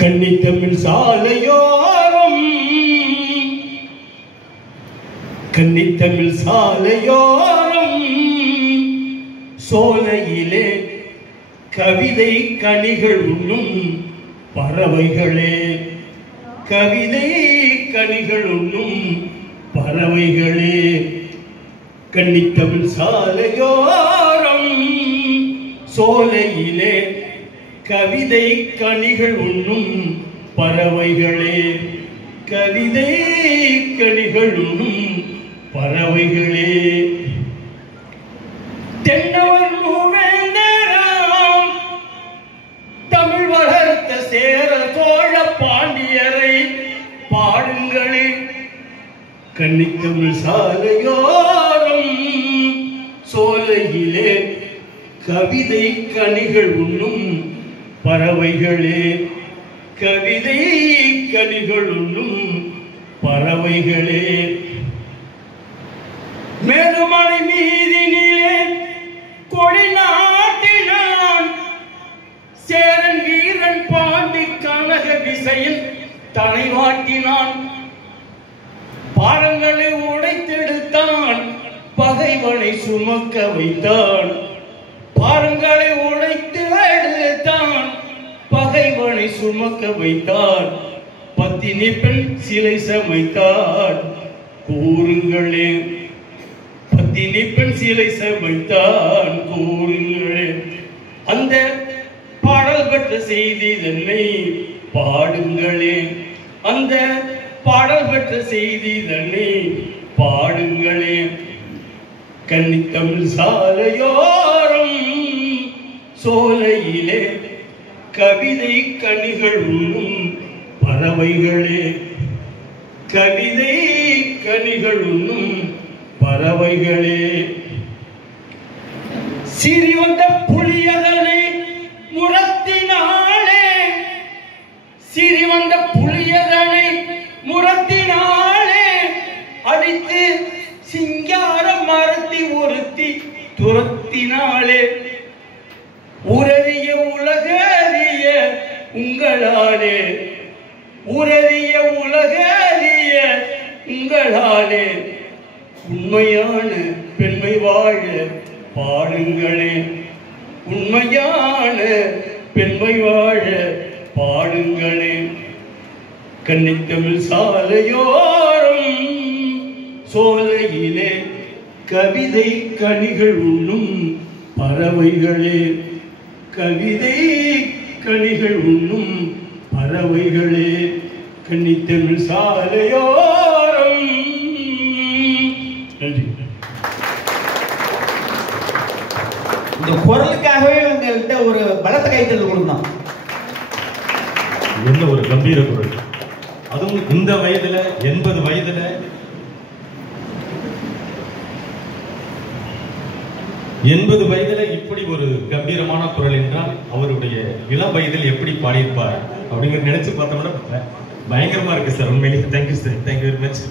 கன்னித்தமிழ் சாலையோரம் கன்னித்தமிழ் சாலையோரம் சோலையிலே கவிதை கனிகள் உண்ணும் பறவைகளே கவிதை கனிகள் உண்ணும் பறவைகளே கன்னித்தமிழ் சாலையோரம் சோலையிலே கவிதை கனிகள் உண்ணும் பறவைகளே கவிதை கனிகள் உண்ணும் பறவைகளே தென்னவர் மூவேந்தராம் தமிழ் வளர்த்த சேர சோழ பாண்டியரை பாடுங்களே கன்னித்தமிழ் சாலையோரம் சோலையிலே கவிதை கனிகள் உண்ணும் பறவைகளே கவிதை கனிகள் உண்ணும் பறவைகளே மேலுமலை மீதினிலே கொடி நாட்டினான் சேரன் வீரன் பாண்டி கனக விசையில் தலை வாட்டினான் பாரங்களை உடைத்தெடுத்தான் பகைவனை சுமக்க வைத்தான் பாரங்களை உடைத்து எடுத்தான் பகைவனை சுமக்க வைத்தான் பத்தினி பெண் சிலை சமைத்தான் கூறுங்களே பத்தினி பெண் சிலை சமைத்தான் கூறுங்களே அந்த பாடல் பெற்ற செய்தி தன்னை பாடுங்களே அந்த பாடல் பெற்ற செய்தி தன்னை பாடுங்களே கன்னித்தமிழ் சாலையோரம் சோலையிலே கவிதை கனிகள் உண்ணும் பறவைகளே கவிதை கனிகள் உண்ணும் பறவைகளே சிறிவந்த புலியதனை முரத்தினாலே சிறிவந்த புலியதனை முரத்தினாலே அடித்து சிங்கார மரத்தி ஒருத்தி துரத்தினாலே உரறிய உலகறிய உங்களாலே உரறிய உலகறிய உங்களாலே உண்மையான பெண்மை வாழ பாடுங்களே உண்மையான பெண்மை வாழ பாடுங்களே கன்னித்தமிழ் சாலையோரம் சோலையிலே கவிதை கனிகள் உண்ணும் பறவைகளே கவிதை கனிகள் உண்ணும் பறவைகளே கன்னித்தமிழ் சாலையோரம் நன்றி. இந்த குரலுக்காகவே உங்கள்கிட்ட ஒரு பலத்த கைத்தல் கொடுத்தோம். என்ன ஒரு கம்பீர குரல், அதுவும் இந்த வயதுல 80 வயதுல 80 வயதுல இப்படி ஒரு கம்பீரமான குரல் என்றால் அவருடைய இளம் வயதில் எப்படி பாடியிருப்பார் அப்படிங்கிற நினைச்சு பார்த்தோம்னா பயங்கரமா இருக்கு சார். உண்மையிலேயே thank you sir, thank you very much.